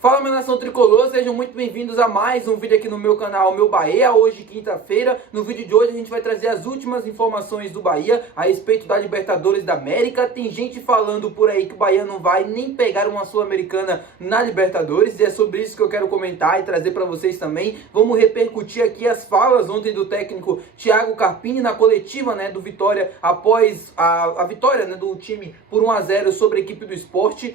Fala, minha nação tricolor, sejam muito bem-vindos a mais um vídeo aqui no meu canal, Meu Bahia. Hoje, quinta-feira, no vídeo de hoje a gente vai trazer as últimas informações do Bahia a respeito da Libertadores da América. Tem gente falando por aí que o Bahia não vai nem pegar uma Sul-Americana na Libertadores, e é sobre isso que eu quero comentar e trazer para vocês também. Vamos repercutir aqui as falas ontem do técnico Thiago Carpini na coletiva, do Vitória, após a vitória, do time por 1-0 sobre a equipe do Sport.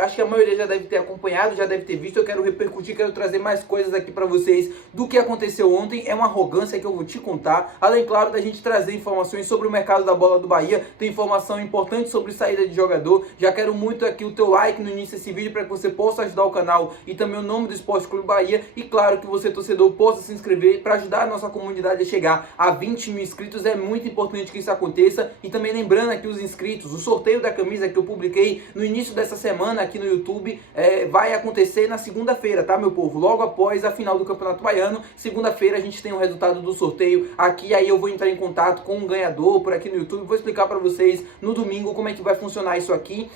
Acho que a maioria já deve ter acompanhado, já deve ter visto. Eu quero repercutir, quero trazer mais coisas aqui para vocês do que aconteceu ontem. É uma arrogância que eu vou te contar, além, claro, da gente trazer informações sobre o mercado da bola do Bahia. Tem informação importante sobre saída de jogador. Já quero muito aqui o teu like no início desse vídeo para que você possa ajudar o canal e também o nome do Esporte Clube Bahia, e claro que você, torcedor, possa se inscrever para ajudar a nossa comunidade a chegar a 20 mil inscritos. É muito importante que isso aconteça. E também lembrando aqui os inscritos, o sorteio da camisa que eu publiquei no início dessa semana aqui no YouTube vai acontecer na segunda-feira, tá, meu povo? Logo após a final do Campeonato Baiano, segunda-feira a gente tem o resultado do sorteio aqui. Aí eu vou entrar em contato com o ganhador por aqui no YouTube, vou explicar para vocês no domingo como é que vai funcionar isso aqui.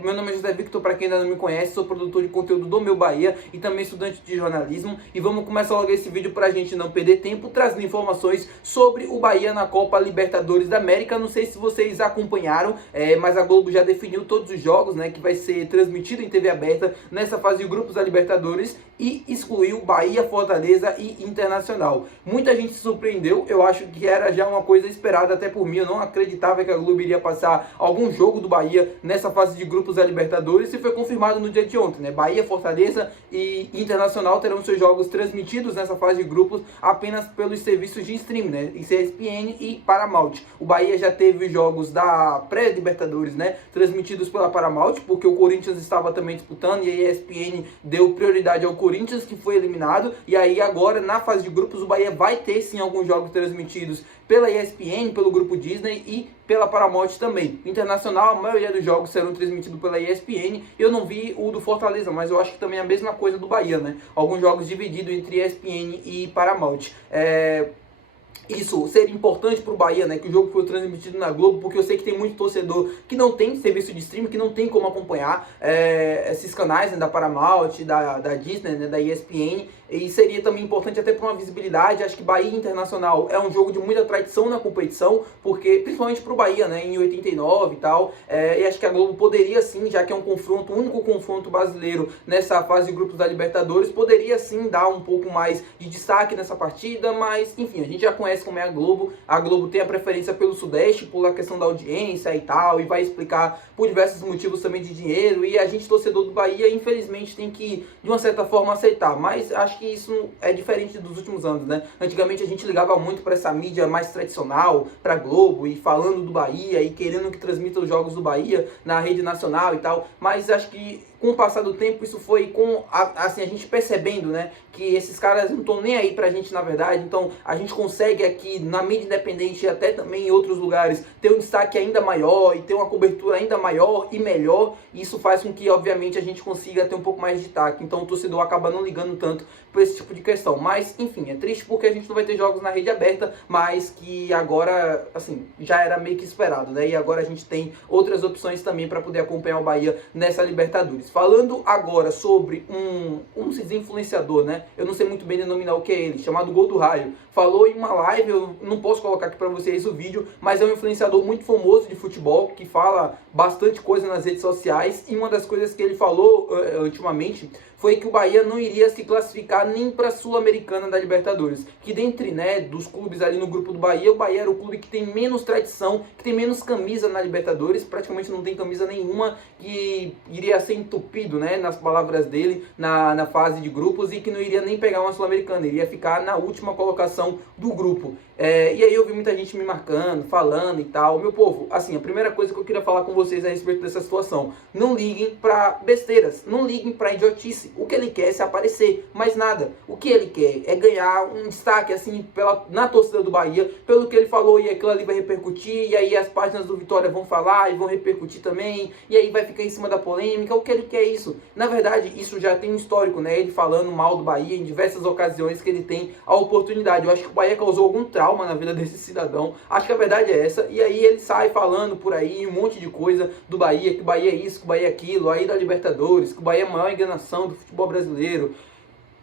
Meu nome é José Victor, para quem ainda não me conhece, sou produtor de conteúdo do Meu Bahia e também estudante de jornalismo. E vamos começar logo esse vídeo para a gente não perder tempo, trazendo informações sobre o Bahia na Copa Libertadores da América. Não sei se vocês acompanharam, mas a Globo já definiu todos os jogos, que vai ser transmitido em TV aberta nessa fase de grupos da Libertadores, e excluiu Bahia, Fortaleza e Internacional. Muita gente se surpreendeu, eu acho que era já uma coisa esperada até por mim. Eu não acreditava que a Globo iria passar algum jogo do Bahia nessa fase de grupos da Libertadores, e foi confirmado no dia de ontem, Bahia, Fortaleza e Internacional terão seus jogos transmitidos nessa fase de grupos apenas pelos serviços de streaming, ESPN e Paramount. O Bahia já teve jogos da pré-Libertadores, transmitidos pela Paramount, porque o Corinthians estava também disputando e a ESPN deu prioridade ao Corinthians, que foi eliminado. E aí agora, na fase de grupos, o Bahia vai ter sim alguns jogos transmitidos pela ESPN, pelo grupo Disney e pela Paramount também. Internacional, a maioria dos jogos serão transmitidos pela ESPN. Eu não vi o do Fortaleza, mas eu acho que também é a mesma coisa do Bahia, Alguns jogos divididos entre ESPN e Paramount. Isso seria importante para o Bahia, que o jogo foi transmitido na Globo, porque eu sei que tem muito torcedor que não tem serviço de streaming, que não tem como acompanhar esses canais, da Paramount, da Disney, da ESPN, e seria também importante até para uma visibilidade. Acho que Bahia Internacional é um jogo de muita tradição na competição, porque principalmente para o Bahia, em 89 e tal, e acho que a Globo poderia sim, já que é um confronto, o único confronto brasileiro nessa fase de grupos da Libertadores, poderia sim dar um pouco mais de destaque nessa partida. Mas enfim, a gente já conhece como é a Globo tem a preferência pelo Sudeste, por a questão da audiência e tal, e vai explicar por diversos motivos também de dinheiro, e a gente, torcedor do Bahia, infelizmente tem que, de uma certa forma, aceitar. Mas acho que isso é diferente dos últimos anos, Antigamente a gente ligava muito para essa mídia mais tradicional, para a Globo, e falando do Bahia, e querendo que transmita os jogos do Bahia na rede nacional e tal, mas acho que com o passar do tempo, isso foi a gente percebendo, que esses caras não estão nem aí pra gente, na verdade. Então a gente consegue aqui na mídia independente e até também em outros lugares ter um destaque ainda maior e ter uma cobertura ainda maior e melhor. E isso faz com que, obviamente, a gente consiga ter um pouco mais de destaque. Então o torcedor acaba não ligando tanto por esse tipo de questão. Mas enfim, é triste porque a gente não vai ter jogos na rede aberta, mas que agora, assim, já era meio que esperado, E agora a gente tem outras opções também para poder acompanhar o Bahia nessa Libertadores. Falando agora sobre um influenciador, eu não sei muito bem denominar o que é ele, chamado Gol do Raio. Falou em uma live, eu não posso colocar aqui para vocês o vídeo, mas é um influenciador muito famoso de futebol, que fala bastante coisa nas redes sociais, e uma das coisas que ele falou ultimamente foi que o Bahia não iria se classificar nem para a Sul-Americana da Libertadores, que dentre dos clubes ali no grupo do Bahia, o Bahia era o clube que tem menos tradição, que tem menos camisa na Libertadores, praticamente não tem camisa nenhuma, que iria ser entupido, nas palavras dele, na fase de grupos, e que não iria nem pegar uma Sul-Americana, iria ficar na última colocação do grupo. E aí eu vi muita gente me marcando, falando e tal. Meu povo, assim, a primeira coisa que eu queria falar com vocês a respeito dessa situação: não liguem pra besteiras, não liguem pra idiotice. O que ele quer é se aparecer, mais nada. O que ele quer é ganhar um destaque, assim, na torcida do Bahia, pelo que ele falou, e aquilo ali vai repercutir, e aí as páginas do Vitória vão falar e vão repercutir também, e aí vai ficar em cima da polêmica. O que ele quer é isso. Na verdade, isso já tem um histórico, ele falando mal do Bahia em diversas ocasiões que ele tem a oportunidade. Eu acho que o Bahia causou algum trauma calma na vida desse cidadão. Acho que a verdade é essa. E aí ele sai falando por aí um monte de coisa do Bahia, que o Bahia é isso, que o Bahia é aquilo, aí da Libertadores, que o Bahia é a maior enganação do futebol brasileiro.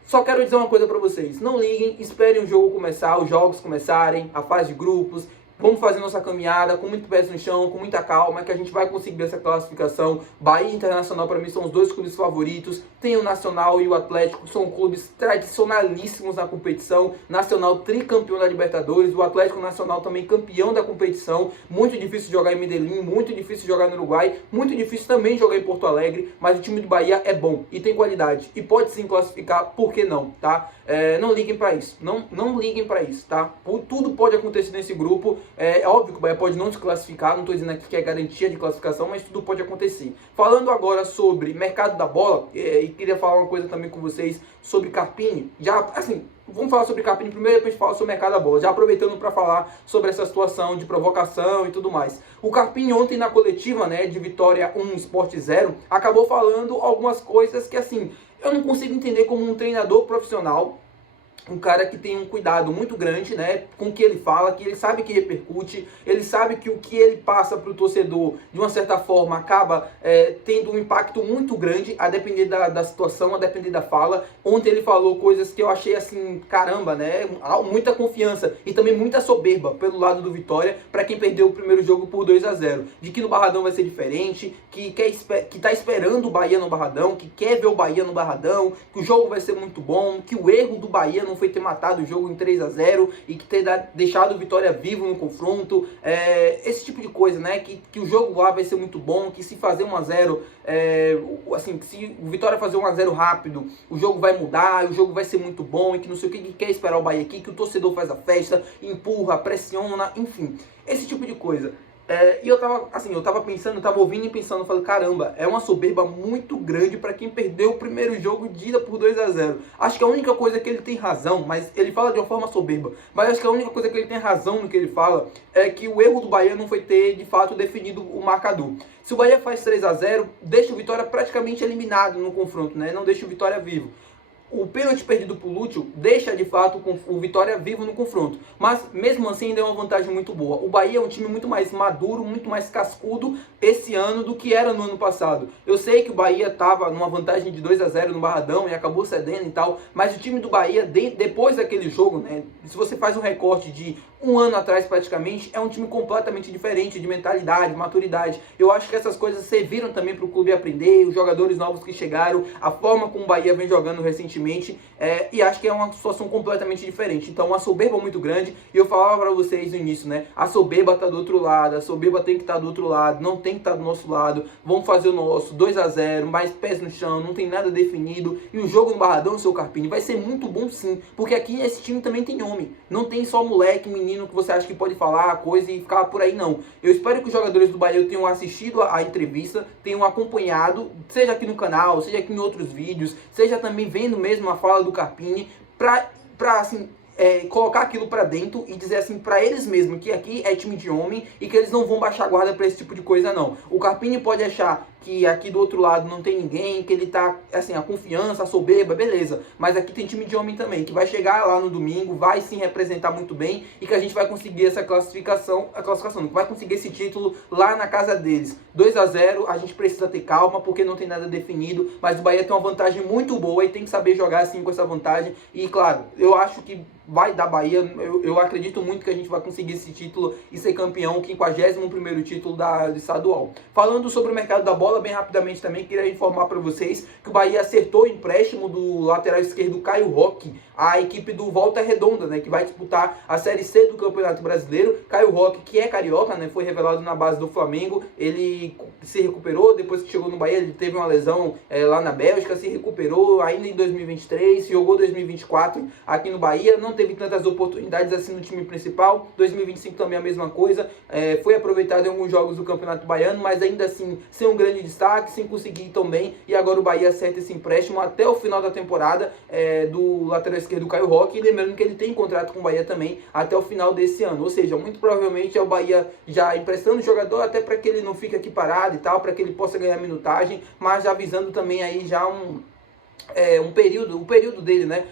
Só quero dizer uma coisa pra vocês, não liguem, esperem o jogo começar, os jogos começarem, a fase de grupos. Vamos fazer nossa caminhada com muito pés no chão, com muita calma, que a gente vai conseguir essa classificação. Bahia e Internacional, para mim, são os dois clubes favoritos. Tem o Nacional e o Atlético, são clubes tradicionalíssimos na competição. Nacional tricampeão da Libertadores, o Atlético Nacional também campeão da competição. Muito difícil jogar em Medellín, muito difícil jogar no Uruguai, muito difícil também jogar em Porto Alegre, mas o time do Bahia é bom e tem qualidade e pode sim classificar, por que não, tá? Não liguem para isso, não liguem para isso, tá? Tudo pode acontecer nesse grupo. É óbvio que o Bahia pode não se classificar, não estou dizendo aqui que é garantia de classificação, mas tudo pode acontecer. Falando agora sobre mercado da bola, e queria falar uma coisa também com vocês sobre Carpini. Já, assim, vamos falar sobre Carpini primeiro, depois a gente fala sobre o mercado da bola. Já aproveitando para falar sobre essa situação de provocação e tudo mais. O Carpini ontem na coletiva, né, de Vitória 1, Sport 0, acabou falando algumas coisas que, assim, eu não consigo entender como um treinador profissional, um cara que tem um cuidado muito grande, né, com o que ele fala, que ele sabe que repercute, ele sabe que o que ele passa para o torcedor, de uma certa forma, acaba tendo um impacto muito grande, a depender da situação, a depender da fala. Ontem ele falou coisas que eu achei assim, caramba, né, muita confiança e também muita soberba pelo lado do Vitória, para quem perdeu o primeiro jogo por 2-0, de que no Barradão vai ser diferente, que tá esperando o Bahia no Barradão, que quer ver o Bahia no Barradão, que o jogo vai ser muito bom, que o erro do Bahia não foi ter matado o jogo em 3-0 e que ter deixado o Vitória vivo no confronto, esse tipo de coisa, né, que o jogo lá vai ser muito bom, que se fazer 1-0, assim, se o Vitória fazer 1-0 rápido, o jogo vai mudar, o jogo vai ser muito bom, e que não sei o que quer esperar o Bahia aqui, que o torcedor faz a festa, empurra, pressiona, enfim, esse tipo de coisa. E eu tava pensando, tava ouvindo e pensando, falei, caramba, é uma soberba muito grande para quem perdeu o primeiro jogo de ida por 2-0. Acho que a única coisa que ele tem razão, mas ele fala de uma forma soberba, mas acho que a única coisa que ele tem razão no que ele fala é que o erro do Bahia não foi ter, de fato, definido o marcador. Se o Bahia faz 3-0, deixa o Vitória praticamente eliminado no confronto, né? Não deixa o Vitória vivo. O pênalti perdido por Lúcio deixa de fato o Vitória vivo no confronto, mas mesmo assim ainda é uma vantagem muito boa. O Bahia é um time muito mais maduro, muito mais cascudo esse ano do que era no ano passado. Eu sei que o Bahia estava numa vantagem de 2-0 no Barradão e acabou cedendo e tal, mas o time do Bahia, depois daquele jogo, né, se você faz um recorte de um ano atrás praticamente, é um time completamente diferente de mentalidade, maturidade. Eu acho que essas coisas serviram também para o clube aprender, os jogadores novos que chegaram, a forma como o Bahia vem jogando recentemente, e acho que é uma situação completamente diferente. Então, uma soberba muito grande, e eu falava para vocês no início, né, a soberba tá do outro lado, a soberba tem que estar do outro lado, não tem que estar do nosso lado, vamos fazer o nosso, 2-0, mais pés no chão, não tem nada definido, e o jogo no Barradão, seu Carpini, vai ser muito bom sim, porque aqui esse time também tem homem, não tem só moleque, menino, que você acha que pode falar coisa e ficar por aí, não. Eu espero que os jogadores do Bahia tenham assistido a entrevista, tenham acompanhado, seja aqui no canal, seja aqui em outros vídeos, seja também vendo mesmo a fala do Carpini, pra assim, colocar aquilo pra dentro e dizer assim pra eles mesmos que aqui é time de homem e que eles não vão baixar a guarda pra esse tipo de coisa, não. O Carpini pode achar que aqui do outro lado não tem ninguém, que ele tá, assim, a confiança, a soberba, beleza. Mas aqui tem time de homem também, que vai chegar lá no domingo, vai sim representar muito bem e que a gente vai conseguir essa classificação, que vai conseguir esse título lá na casa deles. 2-0, a gente precisa ter calma, porque não tem nada definido, mas o Bahia tem uma vantagem muito boa e tem que saber jogar assim com essa vantagem. E claro, eu acho que vai dar Bahia, eu acredito muito que a gente vai conseguir esse título e ser campeão, o 51º título do estadual. Falando sobre o mercado da bola, bem rapidamente também, queria informar para vocês que o Bahia acertou o empréstimo do lateral esquerdo Caio Roque, a equipe do Volta Redonda, né, que vai disputar a Série C do Campeonato Brasileiro. Caio Roque, que é carioca, né, foi revelado na base do Flamengo, ele se recuperou, depois que chegou no Bahia, ele teve uma lesão lá na Bélgica, se recuperou ainda em 2023, jogou 2024 aqui no Bahia, não teve tantas oportunidades assim no time principal. 2025 também a mesma coisa, foi aproveitado em alguns jogos do Campeonato Baiano, mas ainda assim sem um grande destaque, sem conseguir tão bem, e agora o Bahia acerta esse empréstimo até o final da temporada do lateral esquerdo Caio Roque, e lembrando que ele tem contrato com o Bahia também até o final desse ano, ou seja, muito provavelmente é o Bahia já emprestando o jogador até para que ele não fique aqui parado e tal, para que ele possa ganhar minutagem, mas já avisando também aí já o período dele, né,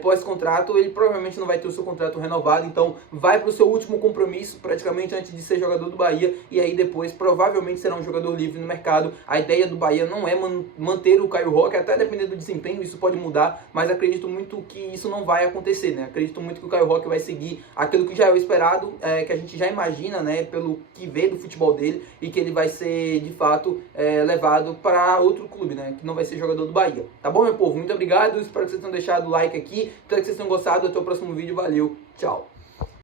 pós-contrato, ele provavelmente não vai ter o seu contrato renovado, então vai para o seu último compromisso, praticamente antes de ser jogador do Bahia, e aí depois provavelmente será um jogador livre no mercado. A ideia do Bahia não é manter o Caio Roque, até dependendo do desempenho, isso pode mudar, mas acredito muito que isso não vai acontecer, né, acredito muito que o Caio Roque vai seguir aquilo que já é o esperado, que a gente já imagina, né, pelo que vê do futebol dele, e que ele vai ser, de fato, levado para outro clube, né, que não vai ser jogador do Bahia, tá bom, meu povo? Muito obrigado, espero que vocês tenham deixado o like aqui, espero que vocês tenham gostado, até o próximo vídeo, valeu, tchau!